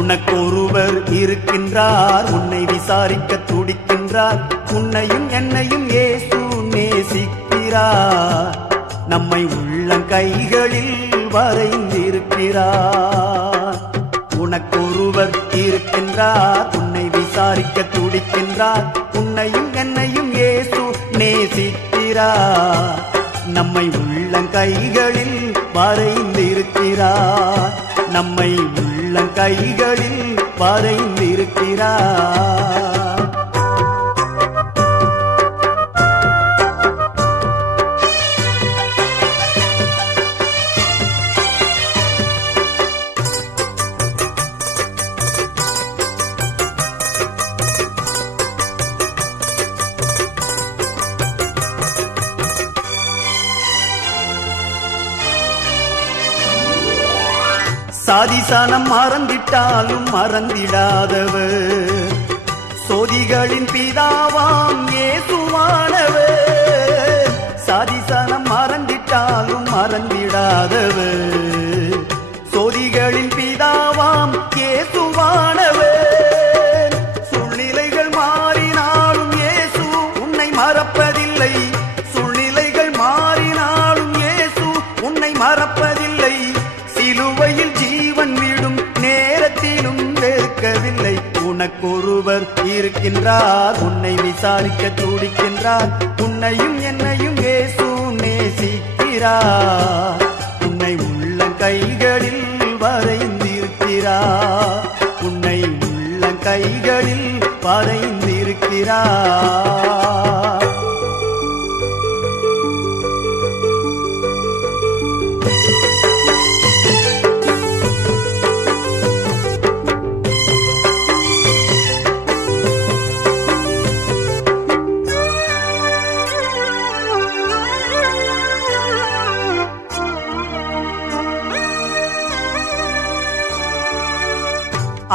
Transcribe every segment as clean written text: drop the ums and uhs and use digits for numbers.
உனக்கொருவர் இருக்கின்றார், உன்னை விசாரிக்க துடிக்கின்றார். உன்னையும் என்னையும் இயேசு நேசிக்கிறார். நம்மை உள்ளங்கைகளில் வரைந்திருக்கிறார். உனக்கொருவர் இருக்கின்றார், உன்னை விசாரிக்க துடிக்கின்றார். உன்னையும் என்னையும் இயேசு நேசிக்கிறார். நம்மை உள்ளங்கைகளில் வரைந்திருக்கிறார். நம்மை உள்ளங்கைகளில் வரைந்திருக்கிறார். சாதிசானம் மறந்திட்டாலும் மறந்திடாதவர், சோதிகளின் பிதாவாம் இயேசுவானவர். சாதிசானம் மறந்திட்டாலும் மறந்திடாதவர், சோதிகளின் பிதாவாம் இயேசுவானவர். சூழ்நிலைகள் மாறினாலும் இயேசு உன்னை மறப்பதில்லை. சூழ்நிலைகள் மாறினாலும் இயேசு உன்னை மறப்பதில்லை. சிலுவையில் ஜீவன் விடும் நேரத்திலும் வெறுக்கவில்லை. உனக்கொருவர் இருக்கின்றார், உன்னை விசாரிக்க துடிக்கின்றார். உன்னையும் என்னையும் இயேசு நேசிக்கிறார். உன்னை உள்ளங்கைகளில் வரைந்திருக்கிறார். உன்னை உள்ளங்கைகளில் வரைந்திருக்கிறார்.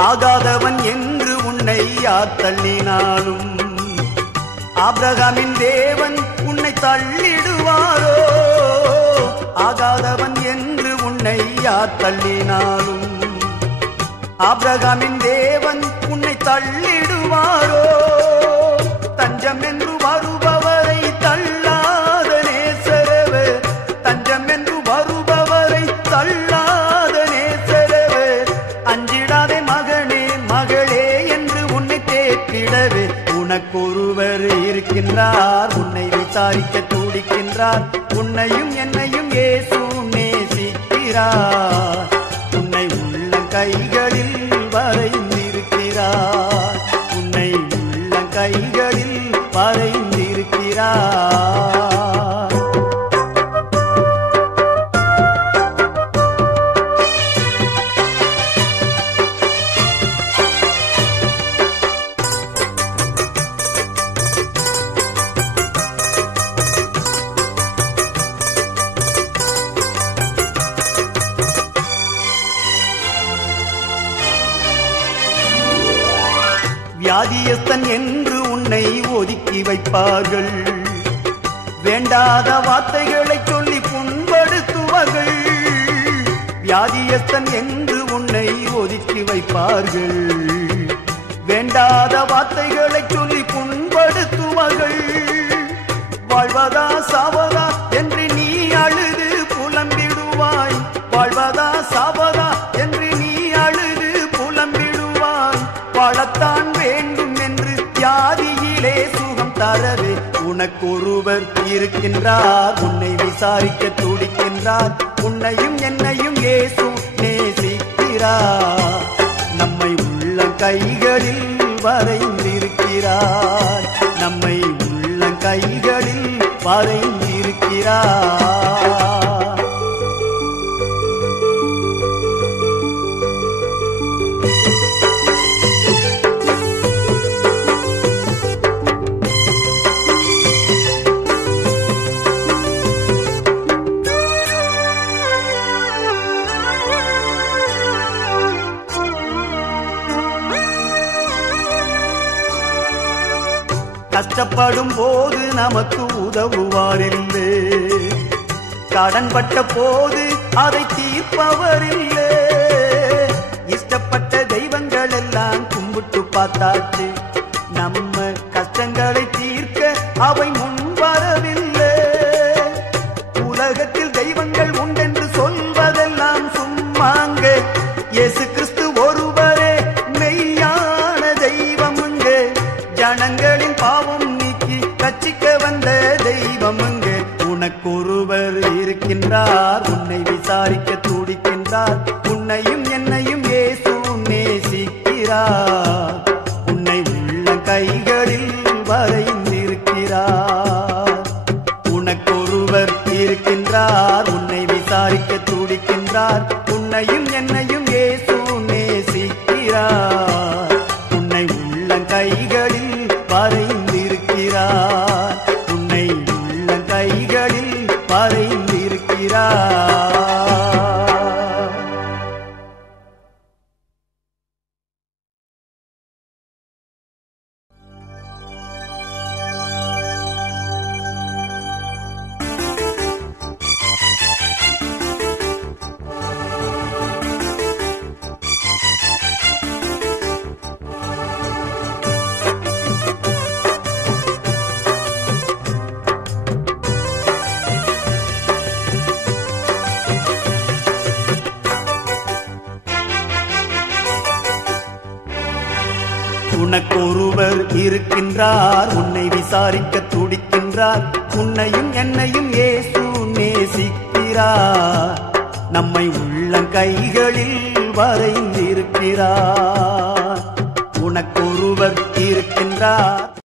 ஆகாதவன் என்று உன்னை யார் தள்ளினாலும், ஆபிரகாமின் தேவன் உன்னை தள்ளிடுவாரோ? ஆகாதவன் என்று உன்னை யார் தள்ளினாலும், ஆபிரகாமின் தேவன் உன்னை தள்ளிடுவாரோ? தஞ்சம் என்று வருபவரை தள்ளாத நேசரவே, தஞ்சம் என்று வருபவரை தள்ளாத நேசரவே. அஞ்சிடாதே மகனே மகளே என்று உன்னை தேற்றிடவே. உனக்கொருவர் இருக்கின்றார், உன்னை விசாரிக்க துடிக்கின்றார். உன்னையும் என்னையும் இயேசு நேசிக்கிறார். உன்னை உள்ளங்கைகளில் வரைந்திருக்கிறார். உன்னை உள்ளங்கைகளில் வரைந்திருக்கிறார். வியாதியஸ்தன் என்று உன்னை ஒதுக்கி வைப்பார்கள். வேண்டாத வார்த்தைகளை சொல்லி புண்படுத்துவார்கள். வியாதியஸ்தன் என்று உன்னை ஒதுக்கி வைப்பார்கள். வேண்டாத வார்த்தைகளை சொல்லி புண்படுத்துவார்கள். வாழ்வதா சாவதா என்று நீ அழுது புலம்பிடுவாய். வாழ்வதா சாவதா என்று நீ அழுது புலம்பிடுவாய். வாழத்தான் வேண்டும் என்று வியாதியிலே சுகம் தரவே. உனக்கொருவர் இருக்கின்றார், உன்னை விசாரிக்க துடிக்கின்றார். உன்னையும் என்னையும் இயேசு நேசிக்கிறார். நம்மை உள்ளங்கைகளில் வரைந்திருக்கிறார். நம்மை உள்ளங்கைகளில் வரைந்திருக்கிறார். கஷ்டப்படும் போது நமக்கு உதவுவாரில்லை. கடன்பட்ட போது அதை தீர்ப்பவரில்லை. இஷ்டப்பட்ட தெய்வங்கள் கும்பிட்டு பார்த்தாச்சு. நம்ம கஷ்டங்களை தீர்க்க அவை முன் வரவில்லை. உலகத்தில் தெய்வங்கள் உண்டென்று சொல்வதெல்லாம் சும்மாங்க. இயேசு கிறிஸ்து ஒருவரே மெய்யான தெய்வமுங்க. ஜனங்களின் பாவம் நீக்கி ரட்சிக்க வந்த தெய்வமுங்க. உனக்கொருவர் இருக்கின்றார், உன்னை விசாரிக்க துடிக்கின்றார். உன்னையும் என்னையும் இயேசு நேசிக்கிறார். உன்னை உள்ள கைகளில் வரைந்திருக்கிறார். உனக்கொருவர் இருக்கின்றார், உன்னை விசாரிக்க துடிக்கின்றார். உன்னையும் என்னையும் இயேசு நேசிக்கிறார். உன்னை உள்ள கைகளில் வரைந்திருக்கிறார். உன்னை உள்ள கைகளில் வரைந்திருக்கிறார். உனக்கொருவர் இருக்கின்றார், உன்னை விசாரிக்க துடிக்கின்றார். உன்னையும் என்னையும் இயேசு நேசிக்கிறார். நம்மை உள்ளங்கைகளில் வரைந்திருக்கிறார். உனக்கொருவர் இருக்கின்றார்.